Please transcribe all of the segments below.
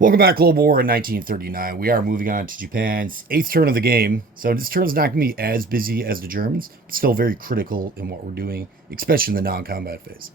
Welcome back, Global War in 1939. We are moving on to Japan's eighth turn of the game. So this turn is not going to be as busy as the Germans, but still very critical in what we're doing, especially in the non-combat phase.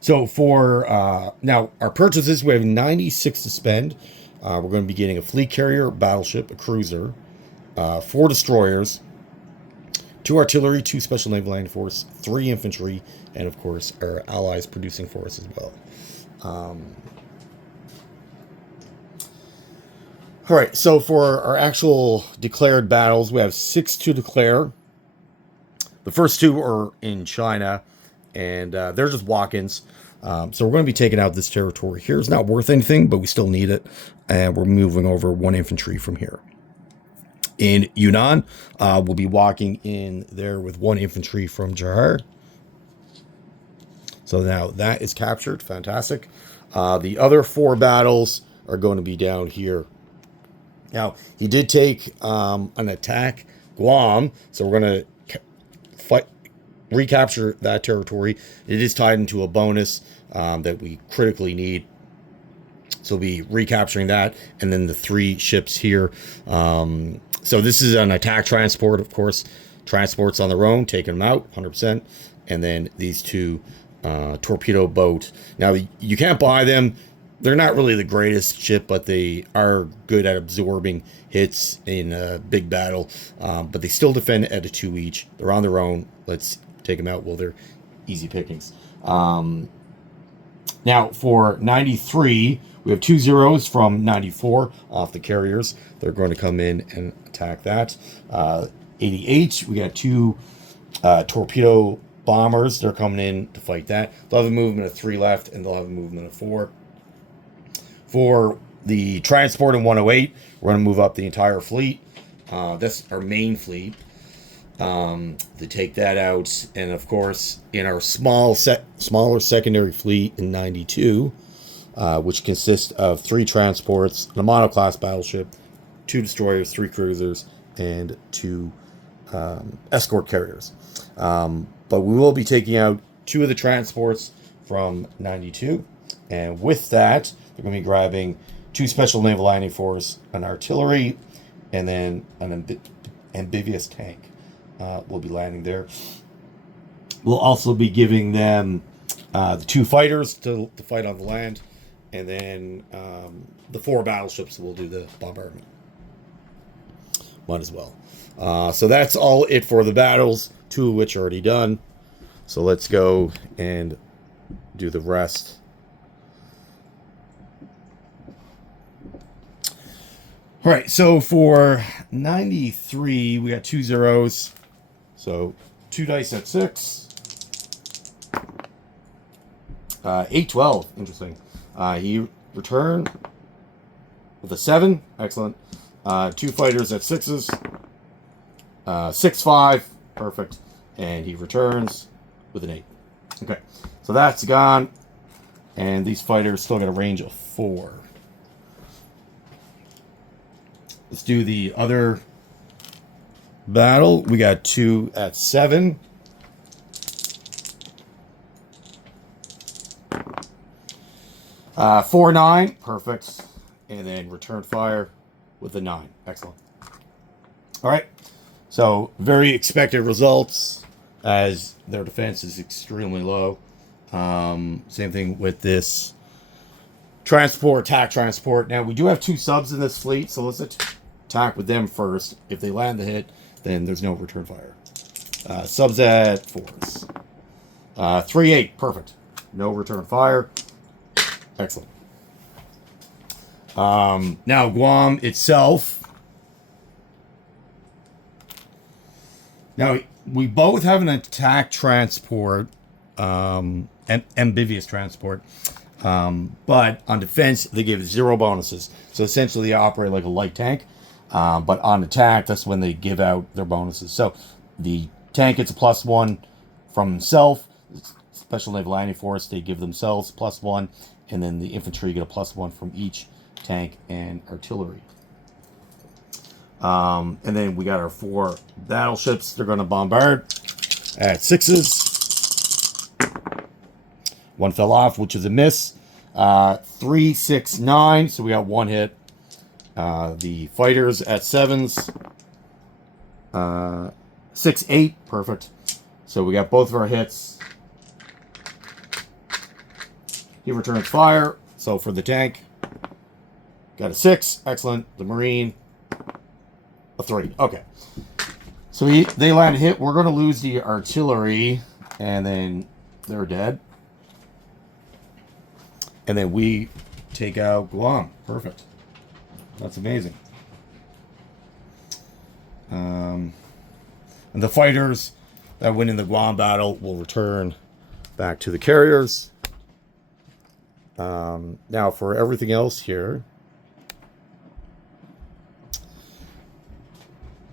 So for now, our purchases, we have 96 to spend. We're going to be getting a fleet carrier, battleship, a cruiser, 4 destroyers, 2 artillery, 2 special naval landing force, 3 infantry, and of course our allies producing force as well. All right, so for our actual declared battles, we have 6 to declare. The first 2 are in China, and they're just walk-ins. So we're going to be taking out this territory here. It's not worth anything, but we still need it, and we're moving over 1 infantry from here. In Yunnan, we'll be walking in there with 1 infantry from Johar. So now that is captured. Fantastic. The other 4 battles are going to be down here. Now, he did take an attack Guam, so we're going to recapture that territory. It is tied into a bonus that we critically need. So we'll be recapturing that, and then the 3 ships here. So this is an attack transport, of course. Transports on their own, taking them out, 100%. And then these 2 torpedo boat. Now, you can't buy them. They're not really the greatest ship, but they are good at absorbing hits in a big battle. But they still defend at a 2 each. They're on their own. Let's take them out. Well, they're easy pickings. Now, for 93, we have 2 zeros from 94 off the carriers. They're going to come in and attack that. 88, we got 2 torpedo bombers. They're coming in to fight that. They'll have a movement of 3 left, and they'll have a movement of 4. For the transport in 108, we're going to move up the entire fleet. That's our main fleet. To take that out. And of course, in our smaller secondary fleet in 92, which consists of 3 transports, a monoclass battleship, 2 destroyers, 3 cruisers, and 2 escort carriers. But we will be taking out 2 of the transports from 92. And with that, they're going to be grabbing 2 special naval landing force, an artillery, and then an amphibious tank. Will be landing there. We'll also be giving them the 2 fighters to fight on the land, and then the 4 battleships will do the bombardment one as well. So that's all it for the battles, 2 of which are already done. So let's go and do the rest. All right, so for 93, we got 2 zeros. So 2 dice at 6. 8, 12. Interesting. He returned with a 7. Excellent. 2 fighters at 6s. 6, 5. Perfect. And he returns with an 8. Okay. So that's gone. And these fighters still got a range of 4. Let's do the other battle. We got 2 at 7. Uh, 4, 9. Perfect. And then return fire with a 9. Excellent. All right. So very expected results, as their defense is extremely low. Same thing with this attack transport. Now, we do have 2 subs in this fleet, so let's attack with them first. If they land the hit, then there's no return fire. Subs at 4s. 3, 8. Perfect. No return fire. Excellent. Now, Guam itself. Now, we both have an attack transport, and amphibious transport. But on defense, they give 0 bonuses. So essentially, they operate like a light tank. But on attack, that's when they give out their bonuses. So the tank gets a +1 from himself. Special naval landing force, they give themselves +1. And then the infantry get a +1 from each tank and artillery. And then we got our 4 battleships. They're going to bombard at 6s. 1 fell off, which is a miss. 3, 6, 9. So we got one hit. The fighters at 7s. 6, 8. Perfect. So we got both of our hits. He returns fire. So for the tank, got a 6. Excellent. The Marine, a 3. Okay. So they land a hit. We're going to lose the artillery, and then they're dead. And then we take out Guam. Perfect. That's amazing. And the fighters that win in the Guam battle will return back to the carriers. Now for everything else here.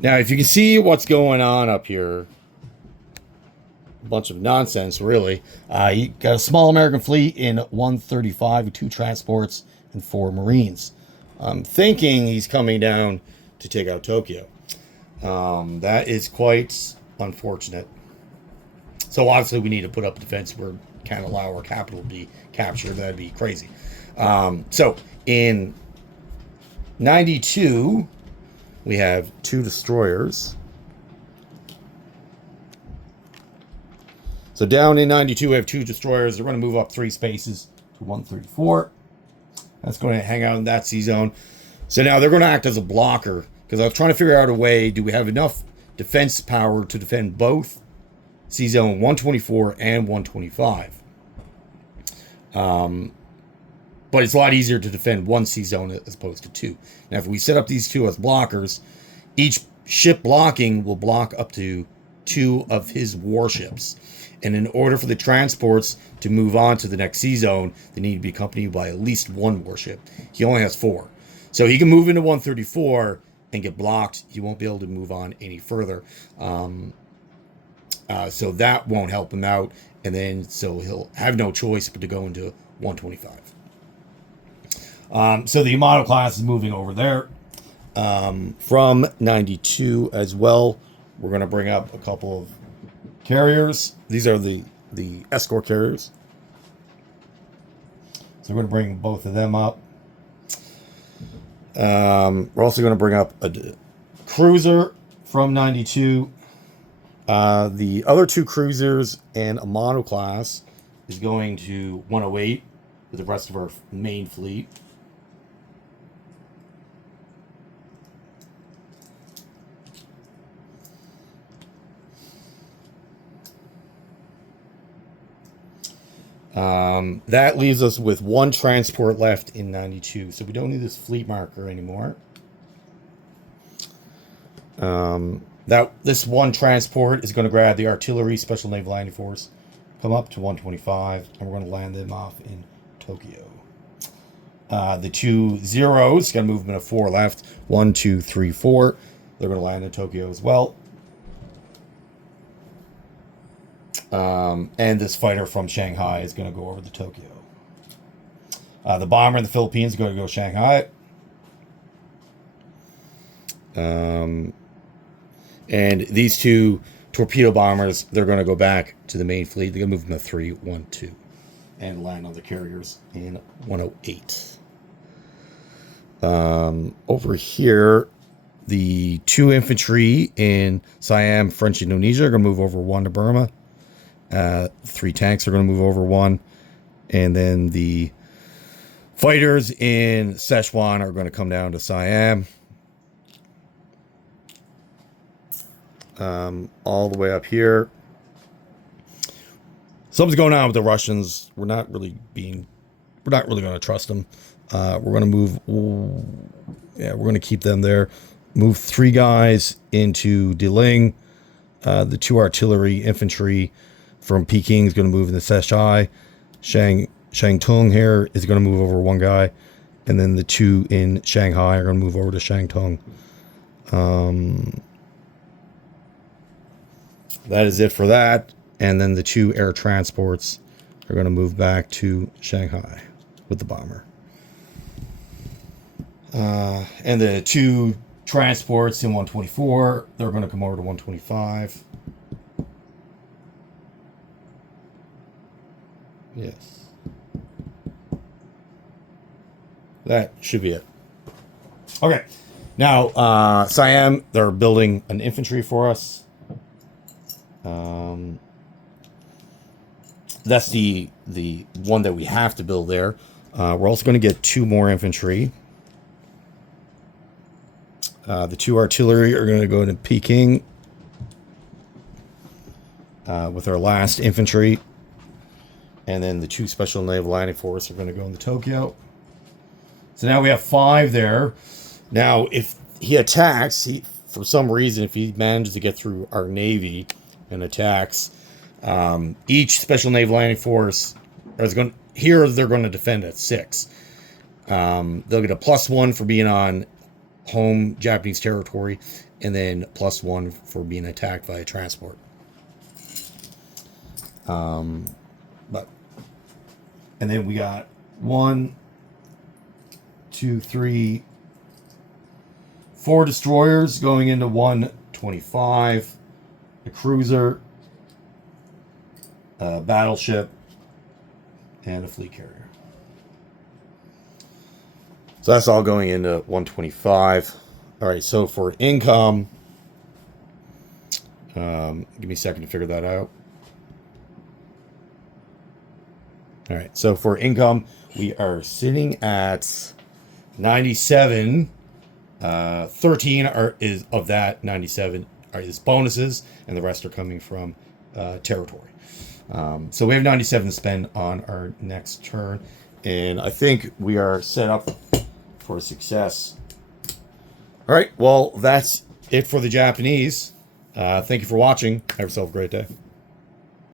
Now, if you can see what's going on up here, a bunch of nonsense, really. You got a small American fleet in 135 with 2 transports and 4 Marines. I'm thinking he's coming down to take out Tokyo. That is quite unfortunate. So obviously we need to put up a defense where we can't allow our capital to be captured. That'd be crazy. So in 92, we have 2 destroyers. So down in 92, we have 2 destroyers. They're going to move up 3 spaces to 134. That's going to hang out in that sea zone. So now they're going to act as a blocker, because I was trying to figure out a way, do we have enough defense power to defend both sea zone 124 and 125? But it's a lot easier to defend one sea zone as opposed to 2. Now, if we set up these 2 as blockers, each ship blocking will block up to 2 of his warships. And in order for the transports to move on to the next sea zone, they need to be accompanied by at least 1 warship. He only has 4. So he can move into 134 and get blocked. He won't be able to move on any further. So that won't help him out. And then, so he'll have no choice but to go into 125. So the Yamato class is moving over there. From 92 as well, we're going to bring up a couple of carriers. These are the escort carriers. So we're going to bring both of them up. We're also going to bring up a cruiser from 92. The other 2 cruisers and a mono class is going to 108 with the rest of our main fleet. That leaves us with 1 transport left in 92. So we don't need this fleet marker anymore. This 1 transport is going to grab the artillery special naval landing force, come up to 125, and we're going to land them off in Tokyo. The 2 zeros got a movement of 4 left. 1, 2, 3, 4. They're going to land in Tokyo as well. And this fighter from Shanghai is going to go over to Tokyo. The bomber in the Philippines is going to go Shanghai. And these 2 torpedo bombers, they're going to go back to the main fleet. They're going to move them to 3, 1, 2, and land on the carriers in 108. Over here, the 2 infantry in Siam, French Indonesia, are going to move over 1 to Burma. 3 tanks are going to move over 1. And then the fighters in Szechuan are going to come down to Siam. All the way up here. Something's going on with the Russians. We're not really going to trust them. We're going to move. We're going to keep them there. Move 3 guys into Diling. The 2 artillery infantry from Peking is going to move into Seshai. Shangtung here is going to move over 1 guy. And then the 2 in Shanghai are going to move over to Shangtung. That is it for that. And then the 2 air transports are going to move back to Shanghai with the bomber. And the 2 transports in 124, they're going to come over to 125. Yes. That should be it. Okay. Now, Siam, they're building an infantry for us. That's the one that we have to build there. We're also going to get 2 more infantry. The 2 artillery are going to go into Peking with our last infantry. And then the 2 special naval landing force are going to go into Tokyo. So now we have 5 there. Now, if he attacks, for some reason, if he manages to get through our navy and attacks, each special naval landing force is going. Here they're going to defend at 6. They'll get a +1 for being on home Japanese territory, and then +1 for being attacked by a transport. And then we got 1, 2, 3, 4 destroyers going into 125, a cruiser, a battleship, and a fleet carrier. So that's all going into 125. All right, so for income, give me a second to figure that out. All right, so for income, we are sitting at 97. 13 of that 97 is bonuses, and the rest are coming from territory. So we have 97 to spend on our next turn, and I think we are set up for success. All right, well, that's it for the Japanese. Thank you for watching. Have yourself a great day.